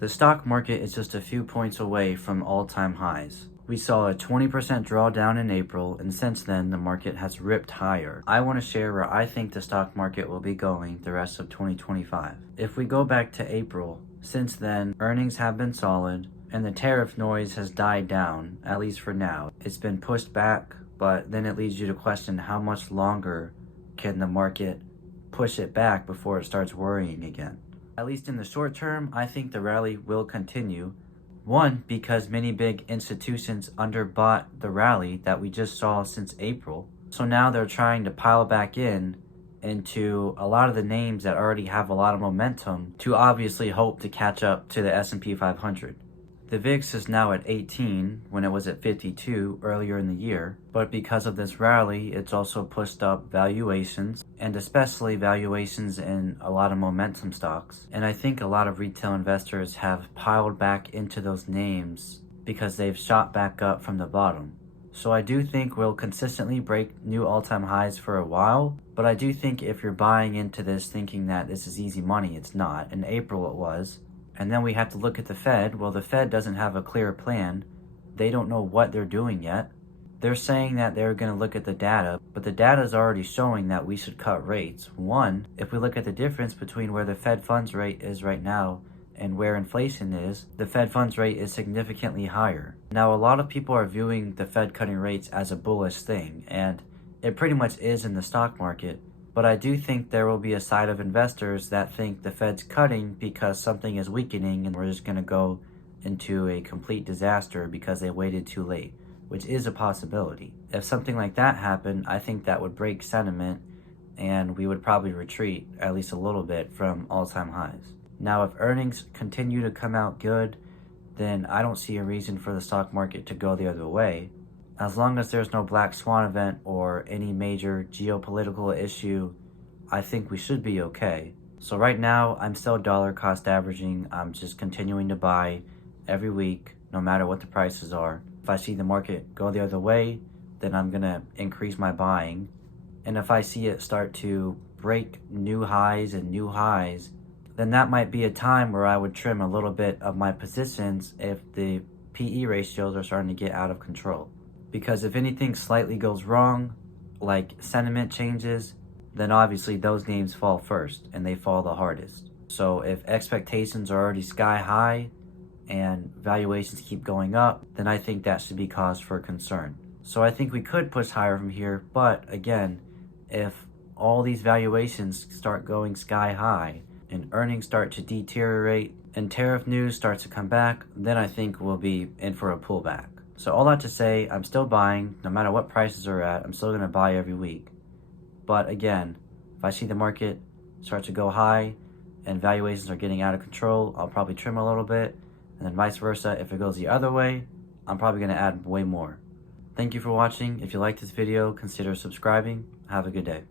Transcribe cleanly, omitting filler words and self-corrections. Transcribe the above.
The stock market is just a few points away from all-time highs. We saw a 20% drawdown in April, and since then the market has ripped higher. I want to share where I think the stock market will be going the rest of 2025. If we go back to April, since then earnings have been solid and the tariff noise has died down, at least for now. It's been pushed back, but then it leads you to question how much longer can the market push it back before it starts worrying again. At least in the short term, I think the rally will continue. One, because many big institutions underbought the rally that we just saw since April. So now they're trying to pile back into a lot of the names that already have a lot of momentum to obviously hope to catch up to the S&P 500. The VIX is now at 18 when it was at 52 earlier in the year, but because of this rally, it's also pushed up valuations, and especially valuations in a lot of momentum stocks. And I think a lot of retail investors have piled back into those names because they've shot back up from the bottom. So I do think we'll consistently break new all-time highs for a while, but I do think if you're buying into this thinking that this is easy money, it's not. In April it was. And then we have to look at the Fed. Well, the Fed doesn't have a clear plan. They don't know what they're doing yet. They're saying that they're going to look at the data, but the data is already showing that we should cut rates. One, if we look at the difference between where the Fed funds rate is right now and where inflation is, the Fed funds rate is significantly higher. Now, a lot of people are viewing the Fed cutting rates as a bullish thing, and it pretty much is in the stock market. But I do think there will be a side of investors that think the Fed's cutting because something is weakening and we're just going to go into a complete disaster because they waited too late, which is a possibility. If something like that happened, I think that would break sentiment and we would probably retreat at least a little bit from all-time highs. Now, if earnings continue to come out good, then I don't see a reason for the stock market to go the other way. As long as there's no black swan event or any major geopolitical issue, I think we should be okay. So right now, I'm still dollar cost averaging. I'm just continuing to buy every week, no matter what the prices are. If I see the market go the other way, then I'm gonna increase my buying. And if I see it start to break new highs, then that might be a time where I would trim a little bit of my positions if the PE ratios are starting to get out of control. Because if anything slightly goes wrong, like sentiment changes, then obviously those names fall first and they fall the hardest. So if expectations are already sky high and valuations keep going up, then I think that should be cause for concern. So I think we could push higher from here, but again, if all these valuations start going sky high and earnings start to deteriorate and tariff news starts to come back, then I think we'll be in for a pullback. So all that to say, I'm still buying, no matter what prices are at, I'm still going to buy every week. But again, if I see the market start to go high and valuations are getting out of control, I'll probably trim a little bit. And then vice versa, if it goes the other way, I'm probably going to add way more. Thank you for watching. If you like this video, consider subscribing. Have a good day.